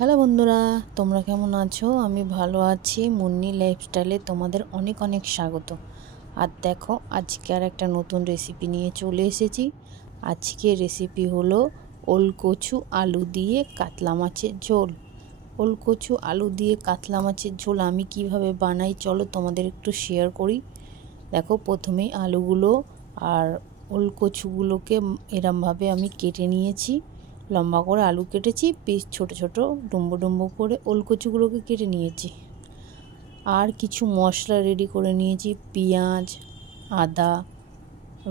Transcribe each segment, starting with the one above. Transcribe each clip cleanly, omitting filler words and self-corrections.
Hello বন্ধুরা, তোমরা কেমন আছো? আমি ভালো আছি। মুন্নি লাইফস্টাইলে তোমাদের অনেক অনেক স্বাগত। আর দেখো, আজকে আর একটা নতুন রেসিপি নিয়ে চলে এসেছি। আজকে রেসিপি হলো ওলকচু আলু দিয়ে কাতলা মাছের ঝোল। ওলকচু আলু দিয়ে কাতলা মাছের ঝোল আমি কিভাবে বানাই চলো তোমাদের একটু শেয়ার করি। দেখো, প্রথমেই আলুগুলো আর ওলকচুগুলোকে এরমভাবে আমি কেটে নিয়েছি। লম্বা করে আলু কেটেছি, পিস ছোট ছোট ডুম্বো ডুম্বো করে ওলকচুগুলোকে কেটে নিয়েছি। আর কিছু মশলা রেডি করে নিয়েছি, পেঁয়াজ, আদা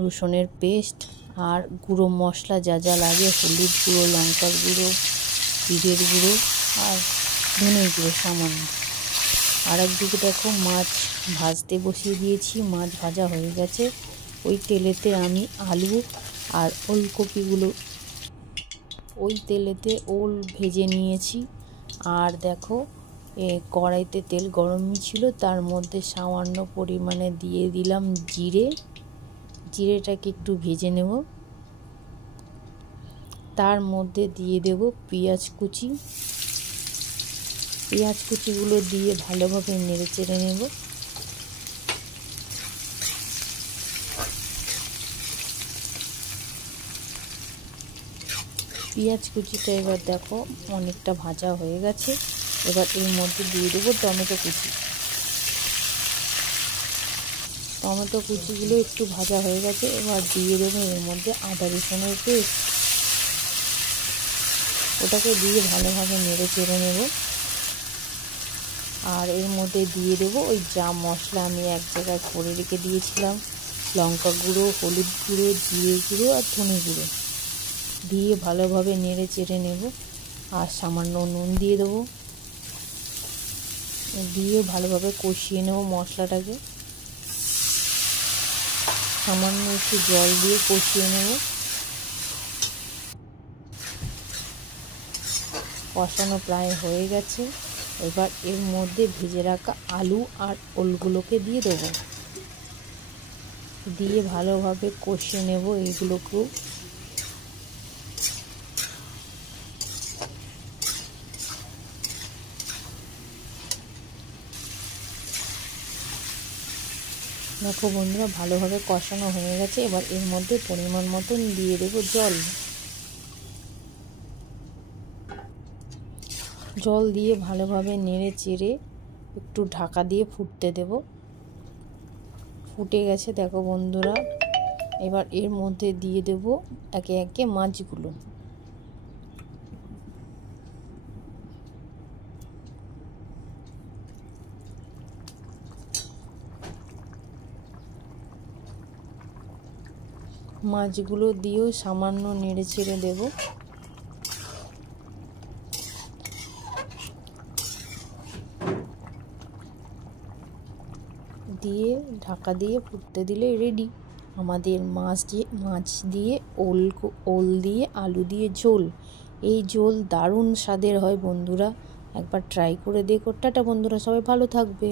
রসুনের পেস্ট আর গুঁড়ো মশলা যা যা লাগে, হলুদ গুঁড়ো, লঙ্কার গুঁড়ো, জিরের গুঁড়ো আর ধনের গুঁড়ো সামান্য। আর একদিকে দেখো, মাছ ভাজতে বসিয়ে দিয়েছি। মাছ ভাজা হয়ে গেছে। ওই তেলেতে আমি আলু আর ওই তেলেতে ওল ভেজে নিয়েছি। আর দেখো, কড়াইতে তেল গরমই ছিল, তার মধ্যে সামান্য পরিমাণে দিয়ে দিলাম জিরেটাকে একটু ভেজে নেব। তার মধ্যে দিয়ে দেব পেঁয়াজ কুচিগুলো দিয়ে ভালোভাবে নেড়ে চেড়ে নেব। পেঁয়াজ কুচিটা এবার দেখো অনেকটা ভাজা হয়ে গেছে। এবার এর মধ্যে দিয়ে দেবো টমেটো কুচিগুলো একটু ভাজা হয়ে গেছে। এবার দিয়ে দেবো এর মধ্যে আদা রসুনের পেস্ট। ওটাকে দিয়ে ভালোভাবে নেড়ে চেড়ে নেব। আর এর মধ্যে দিয়ে দেবো ওই যা মশলা আমি এক জায়গায় করে রেখে দিয়েছিলাম, লঙ্কা গুঁড়ো, হলুদ গুঁড়ো, জিরে গুঁড়ো আর ধনে গুঁড়ো দিয়ে ভালোভাবে নেড়ে চেড়ে নেব। আর সামান্য নুন দিয়ে দেবো, দিয়ে ভালোভাবে কষিয়ে নেব মশলাটাকে। সামান্য একটু জল দিয়ে কষিয়ে নেব। কষানো প্রায় হয়ে গেছে। এবার এর মধ্যে ভেজে রাখা আলু আর ওলগুলোকে দিয়ে দেবো, দিয়ে ভালোভাবে কষিয়ে নেব এইগুলোকেও। দেখো বন্ধুরা, ভালোভাবে কষানো হয়ে গেছে। এবার এর মধ্যে পরিমাণ মতন দিয়ে দেব জল দিয়ে ভালোভাবে নেড়ে চেড়ে একটু ঢাকা দিয়ে ফুটতে দেব। ফুটে গেছে দেখো বন্ধুরা। এবার এর মধ্যে দিয়ে দেব একে একে মাছগুলো। মাছগুলো দিয়েও সামান্য নেড়ে চেড়ে দেব। দিয়ে ঢাকা দিয়ে ফুটতে দিলে রেডি আমাদের মাছ দিয়ে ওল দিয়ে আলু দিয়ে ঝোল। এই ঝোল দারুণ স্বাদের হয় বন্ধুরা, একবার ট্রাই করে দেখো। টাটা বন্ধুরা, সবাই ভালো থাকবে।